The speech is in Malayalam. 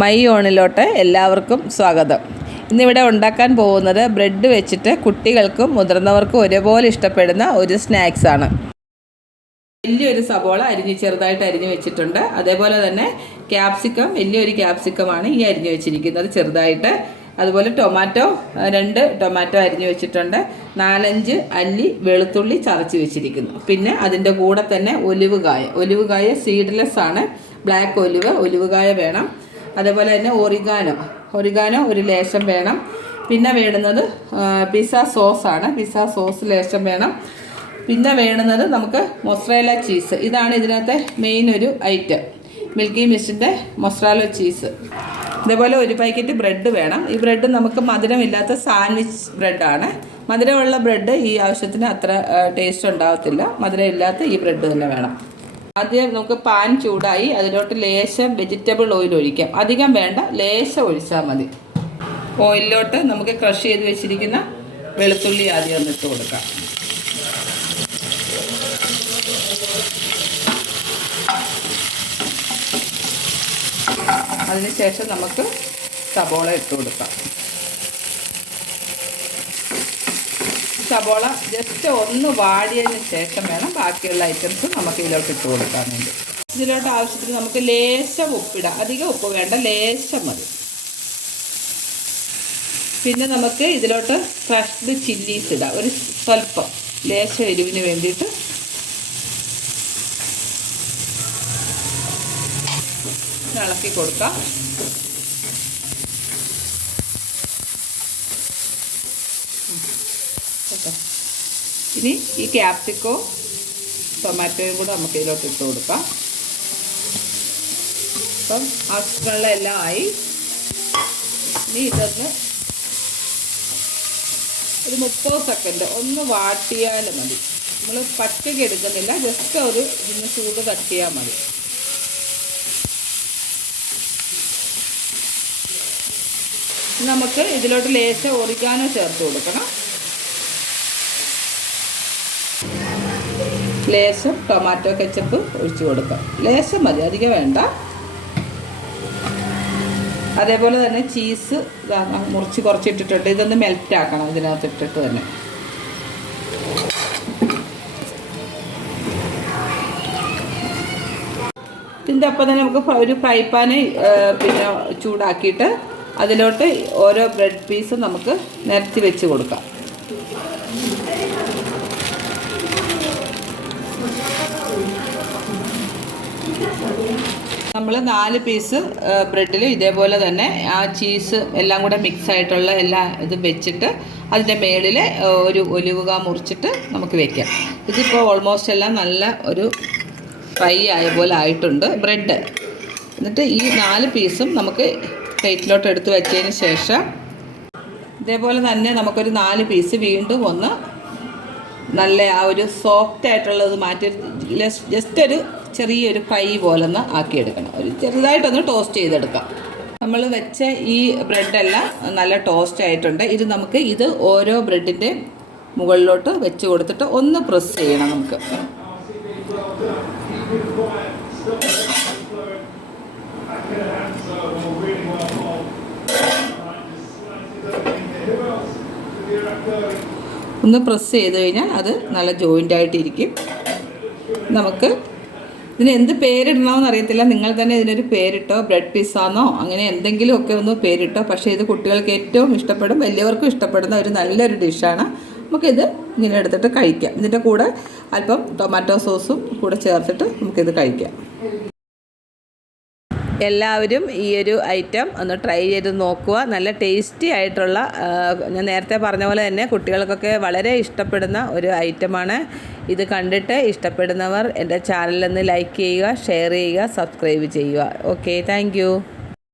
മൈ ഓണിലോട്ട് എല്ലാവർക്കും സ്വാഗതം. ഇന്നിവിടെ ഉണ്ടാക്കാൻ പോകുന്നത് ബ്രെഡ് വെച്ചിട്ട് കുട്ടികൾക്കും മുതിർന്നവർക്കും ഒരുപോലെ ഇഷ്ടപ്പെടുന്ന ഒരു സ്നാക്സാണ്. വലിയൊരു സബോള ചെറുതായിട്ട് അരിഞ്ഞ് വെച്ചിട്ടുണ്ട്. അതേപോലെ തന്നെ ക്യാപ്സിക്കം, വലിയൊരു ക്യാപ്സിക്കമാണ് ഈ അരിഞ്ഞ് വെച്ചിരിക്കുന്നത് ചെറുതായിട്ട്. അതുപോലെ ടൊമാറ്റോ, 2 ടൊമാറ്റോ അരിഞ്ഞ് വെച്ചിട്ടുണ്ട്. 4-5 അല്ലി വെളുത്തുള്ളി ചതച്ച് വെച്ചിരിക്കുന്നു. പിന്നെ അതിൻ്റെ കൂടെ തന്നെ ഒലിവുകായ സീഡ്ലെസ് ആണ്, ബ്ലാക്ക് ഒലിവുകായ വേണം. അതേപോലെ തന്നെ ഒറിഗാനോ ഒരു ലേശം വേണം. പിന്നെ വേണ്ടുന്നത് പിസ്സ സോസാണ്, പിസ്സ സോസ് ലേശം വേണം. പിന്നെ വേണ്ടുന്നത് നമുക്ക് മൊസറേല ചീസ്, ഇതാണ് ഇതിനകത്തെ മെയിൻ ഒരു ഐറ്റം. മിൽക്കി മിസ്റ്റിൻ്റെ മൊസറേല ചീസ്. ഇതേപോലെ ഒരു പാക്കറ്റ് ബ്രെഡ് വേണം. ഈ ബ്രെഡ് നമുക്ക് മധുരമില്ലാത്ത സാൻഡ്വിച്ച് ബ്രെഡാണ്. മധുരമുള്ള ബ്രെഡ് ഈ ആവശ്യത്തിന് അത്ര ടേസ്റ്റ് ഉണ്ടാകത്തില്ല. മധുരമില്ലാത്ത ഈ ബ്രെഡ് തന്നെ വേണം. ആദ്യം നമുക്ക് പാൻ ചൂടായി അതിലോട്ട് ലേശം വെജിറ്റബിൾ ഓയിൽ ഒഴിക്കാം. അധികം വേണ്ട, ലേശം ഒഴിച്ചാൽ മതി. ഓയിലിലോട്ട് നമുക്ക് ക്രഷ് ചെയ്ത് വെച്ചിരിക്കുന്ന വെളുത്തുള്ളി ആദ്യം ഒന്ന് ഇട്ട് കൊടുക്കാം. അതിനുശേഷം നമുക്ക് സബോള ഇട്ട് കൊടുക്കാം. സബോള ജസ്റ്റ് ഒന്ന് വാടിയതിന് ശേഷം വേണം ബാക്കിയുള്ള ഐറ്റംസ് നമുക്ക് ഇതിലോട്ട് ഇട്ട് കൊടുക്കാൻ വേണ്ടി. ഇതിലോട്ട് ആവശ്യത്തിന് നമുക്ക് ലേശം ഉപ്പിടാം. അധികം ഉപ്പ് വേണ്ട, ലേശം മതി. പിന്നെ നമുക്ക് ഇതിലോട്ട് ക്രഷ്ഡ് ചില്ലീസ് ഇടാം, ഒരു സ്വല്പം, ലേശം എരിവിന് വേണ്ടിയിട്ട്. ഇളക്കി കൊടുക്കാം. ഇനി ഈ ക്യാപ്സിക്കോ ടൊമാറ്റോയും കൂടെ നമുക്ക് ഇതിലോട്ട് ഇട്ട് കൊടുക്കാം. അപ്പം വെള്ളം ആയി. ഇനി ഇതൊന്ന് ഒരു 30 സെക്കൻഡ് ഒന്ന് വാട്ടിയാൽ മതി. നമ്മൾ പച്ചയ്ക്ക് എടുക്കുന്നില്ല, ജസ്റ്റ് ഒരു ഇതിന് ചൂട് തട്ടിയാൽ മതി. നമുക്ക് ഇതിലോട്ട് ലേശം ഒറിഗാനോ ചേർത്ത് കൊടുക്കണം. ലേശം ടൊമാറ്റോ കെച്ചപ്പ് ഒഴിച്ച് കൊടുക്കാം. ലേശം മതി, അധികം വേണ്ട. അതേപോലെ തന്നെ ചീസ് മുറിച്ച് കുറച്ചിട്ടിട്ടുണ്ട്. ഇതൊന്ന് മെൽറ്റ് ആക്കണം ഇതിനകത്ത് ഇട്ടിട്ട് തന്നെ. ഇതിൻ്റെ ഒപ്പം തന്നെ നമുക്ക് ഒരു ഫ്രൈ പാന് പിന്നെ ചൂടാക്കിയിട്ട് അതിലോട്ട് ഓരോ ബ്രെഡ് പീസും നമുക്ക് നിരത്തി വെച്ച് കൊടുക്കാം. നമ്മൾ 4 പീസ് ബ്രെഡിൽ ഇതേപോലെ തന്നെ ആ ചീസ് എല്ലാം കൂടെ മിക്സ് ആയിട്ടുള്ള എല്ലാ ഇതും വെച്ചിട്ട് അതിൻ്റെ മേളിൽ ഒരു ഒലിവുക മുറിച്ചിട്ട് നമുക്ക് വെക്കാം. ഇതിപ്പോൾ ഓൾമോസ്റ്റ് എല്ലാം നല്ല ഒരു ഫ്രൈ ആയ പോലെ ആയിട്ടുണ്ട് ബ്രെഡ്. എന്നിട്ട് ഈ 4 പീസും നമുക്ക് പ്ലേറ്റിലോട്ട് എടുത്ത് വെച്ചതിന് ശേഷം ഇതേപോലെ തന്നെ നമുക്കൊരു 4 പീസ് വീണ്ടും ഒന്ന് നല്ല ആ ഒരു സോഫ്റ്റ് ആയിട്ടുള്ളത് മാറ്റി ജസ്റ്റ് ഒരു ചെറിയൊരു ഫ്രൈ പോലെ ഒന്ന് ആക്കിയെടുക്കണം. ഒരു ചെറുതായിട്ടൊന്ന് ടോസ്റ്റ് ചെയ്തെടുക്കാം. നമ്മൾ വെച്ച ഈ ബ്രെഡെല്ലാം നല്ല ടോസ്റ്റ് ആയിട്ടുണ്ട്. ഇത് നമുക്ക് ഓരോ ബ്രെഡിൻ്റെ മുകളിലോട്ട് വെച്ച് കൊടുത്തിട്ട് ഒന്ന് പ്രസ് ചെയ്യണം. നമുക്ക് ഒന്ന് പ്രസ് ചെയ്ത് കഴിഞ്ഞാൽ അത് നല്ല ജോയിൻ്റ് ആയിട്ടിരിക്കും. നമുക്ക് ഇതിന് എന്ത് പേരിടണമെന്ന് അറിയത്തില്ല. നിങ്ങൾ തന്നെ ഇതിനൊരു പേരിട്ടോ, ബ്രെഡ് പിസ്സാന്നോ അങ്ങനെ എന്തെങ്കിലുമൊക്കെ ഒന്ന് പേരിട്ടോ. പക്ഷേ ഇത് കുട്ടികൾക്ക് ഏറ്റവും ഇഷ്ടപ്പെടും, വലിയവർക്കും ഇഷ്ടപ്പെടുന്ന ഒരു നല്ലൊരു ഡിഷാണ്. നമുക്കിത് ഇങ്ങനെ എടുത്തിട്ട് കഴിക്കാം. ഇതിൻ്റെ കൂടെ അല്പം ടൊമാറ്റോ സോസും കൂടെ ചേർത്തിട്ട് നമുക്കിത് കഴിക്കാം. എല്ലാവരും ഈ ഒരു ഐറ്റം ഒന്ന് ട്രൈ ചെയ്ത് നോക്കുക. നല്ല ടേസ്റ്റി ആയിട്ടുള്ള, ഞാൻ നേരത്തെ പറഞ്ഞ പോലെ തന്നെ കുട്ടികൾക്കൊക്കെ വളരെ ഇഷ്ടപ്പെടുന്ന ഒരു ഐറ്റമാണ്. ഇത് കണ്ടിട്ട് ഇഷ്ടപ്പെടുന്നവർ എൻ്റെ ചാനലൊന്ന് ലൈക്ക് ചെയ്യുക, ഷെയർ ചെയ്യുക, സബ്സ്ക്രൈബ് ചെയ്യുക. Okay, thank